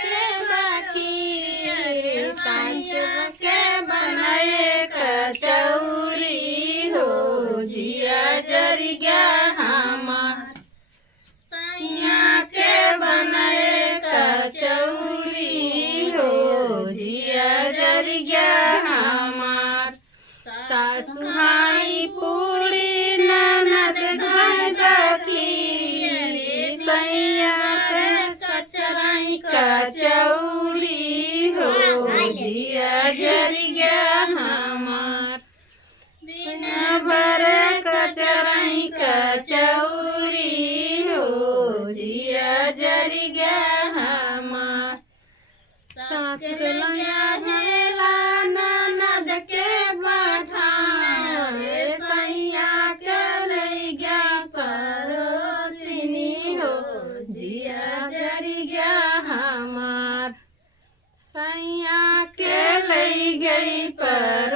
के बखीर सास के बनाए कचौड़ी हो जिया जरी गया हमार सैया के बनाए कचौड़ी हो जिया जरी गया हमार सासु हाई पूरी ननद घाय बखीर सैया के कचराई कचौड़ी हो जिया जरी गया हमार दिन भर कचराई कचौड़ी हो जिया जरी गया हमार सास लया हेला ननद के पठान सैया के ले गया परोसिनी हो जिया जरी गया हमार सैया के ले गई पर